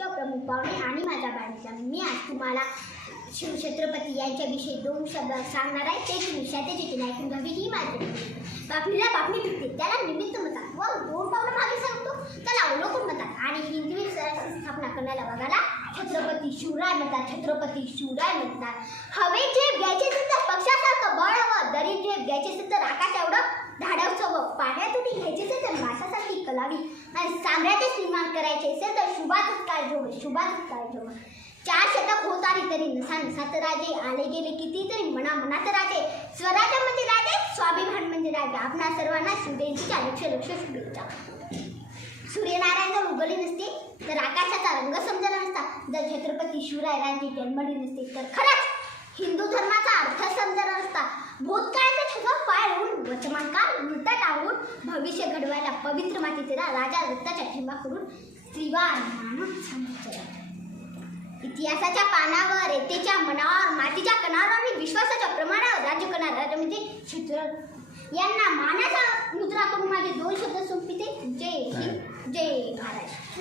अध्यक्ष, प्रमुख पाहुणे आणि माझा बाळमित्र, मी आज तुम्हाला शिवछत्रपती यांच्याविषयी 2 शब्द सांगणार आहे. ते तुम्ही श्रद्धेने ऐकून घ्यावी ही माझी विनंती. बापणीला बापणी भेटते त्याला निमित्त म्हणतात व 2 पावलं मागे सांगतो त्याला अवलोकन म्हणतात आणि हिंदवी स्वराज्याची स्थापना करण्याला बघायला छत्रपती शिवराय म्हणतात. छत्रपती शिवराय म्हणतात. हवे जे घ्यायचे असेल तर पक्षासारखं बळ हवं, दरी जे घ्यायचे असेल तर आकाश एवढं धाडस हवं, पाण्यात उडी घ्यायची असेल तर माशासारखी कलावी आणि साम्राज्य निर्माण करायचे असेल तर शुभाच काय जोग, शुभाच काय जोग. 4 शतक होत आली तरी नसात राजे, आले गेले कितीतरी मनात राजे. स्वराज्य म्हणजे राजे, स्वाभिमान म्हणजे राजे. आपणा सर्वांना शिवजयंतीच्या लक्ष शुभेच्छा. सूर्यनारायण जर उगवले नसते तर आकाशाचा रंग समजला नसता. जर छत्रपती शिवरायांची जन्मली नसते तर खरंच हिंदू धर्माचा अर्थ समजला नसता. भूतकाळाचा छत्र पाय रोवून वर्तमानकाळ उलटा टाळून भविष्य घडवायला पवित्र मातीचा राजा रक्ताच्या ठेंबा करून त्रिवार मानव समजला. इतिहासाच्या पानावर, रेतेच्या मनावर, मातीच्या कणावर आणि विश्वासाच्या प्रमाणावर राज्य करणारा राजा म्हणजे छत्रपती. यांना मानाचा मुद्रा करून माझे 2 शब्द संपविते. जय हिंद, जय महाराष्ट्र.